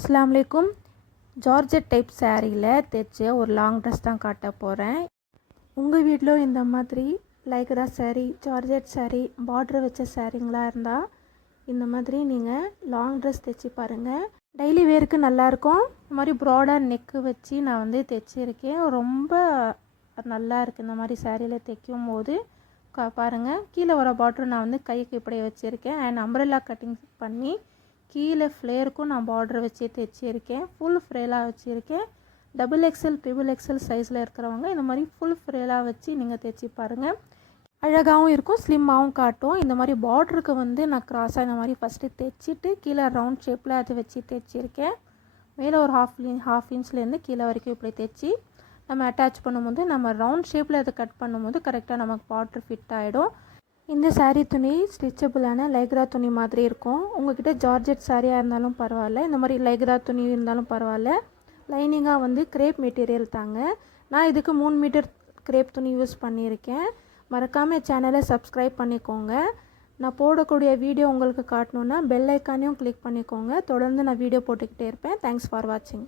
அஸ்லாம் வலைக்கும் georgette type சாரியில் தைச்ச ஒரு லாங் ட்ரெஸ் தான் காட்ட போகிறேன் உங்கள் வீட்டிலும் இந்த மாதிரி Lycra sari georgette sari border வச்ச சாரீங்களா இருந்தால் இந்த மாதிரி நீங்கள் லாங் ட்ரெஸ் தைச்சி பாருங்கள் டெய்லி வேருக்கு நல்லாயிருக்கும் இந்த மாதிரி ப்ராடாக நெக்கு வச்சு நான் வந்து தைச்சிருக்கேன். ரொம்ப நல்லா இருக்குது இந்த மாதிரி சாரியில் தைக்கும் போது பாருங்கள் கீழே வர பாட்ரு நான் வந்து கைக்கு இப்படி வச்சுருக்கேன். அண்ட் அம்ப்ரெல்லா கட்டிங் பண்ணி கீழே ஃப்ளேருக்கும் நான் பார்டர் வச்சு தைச்சிருக்கேன். ஃபுல் ஃப்ரேலாக வச்சுருக்கேன். டபுள் எக்ஸல் ட்ரிபிள் எக்ஸல் சைஸில் இருக்கிறவங்க இந்த மாதிரி ஃபுல் ஃப்ரேலாக வச்சு நீங்கள் தைச்சி பாருங்கள் அழகாகவும் இருக்கும் ஸ்லிம்மாகவும் காட்டும். இந்த மாதிரி பார்டருக்கு வந்து நான் க்ராஸாக இந்த மாதிரி ஃபஸ்ட்டு தைச்சிட்டு கீழே ரவுண்ட் ஷேப்பில் அதை வச்சு தைச்சிருக்கேன். மேலே ஒரு ஹாஃப் ஹாஃப் இன்ச்லேருந்து கீழே வரைக்கும் இப்படி தைச்சி நம்ம அட்டாச் பண்ணும்போது நம்ம ரவுண்ட் ஷேப்பில் அதை கட் பண்ணும்போது கரெக்டாக நமக்கு பார்டர் ஃபிட் ஆகிடும் இந்த சாரீ துணி ஸ்டிச்சபிளான லைக்ரா துணி மாதிரி இருக்கும். உங்ககிட்ட ஜார்ஜெட் சாரியாக இருந்தாலும் பரவாயில்ல. இந்த மாதிரி லைக்ரா துணி இருந்தாலும் பரவாயில்ல. லைனிங்காக வந்து கிரேப் மெட்டீரியல் தாங்க. நான் இதுக்கு மூணு மீட்டர் கிரேப் துணி யூஸ் பண்ணியிருக்கேன். மறக்காமல் சேனலை சப்ஸ்கிரைப் பண்ணிக்கோங்க. நான் போடக்கூடிய வீடியோ உங்களுக்கு காட்டணுன்னா பெல் ஐக்கானையும் கிளிக் பண்ணிக்கோங்க. தொடர்ந்து நான் வீடியோ போட்டுக்கிட்டே இருப்பேன். தேங்க்ஸ் ஃபார் வாட்சிங்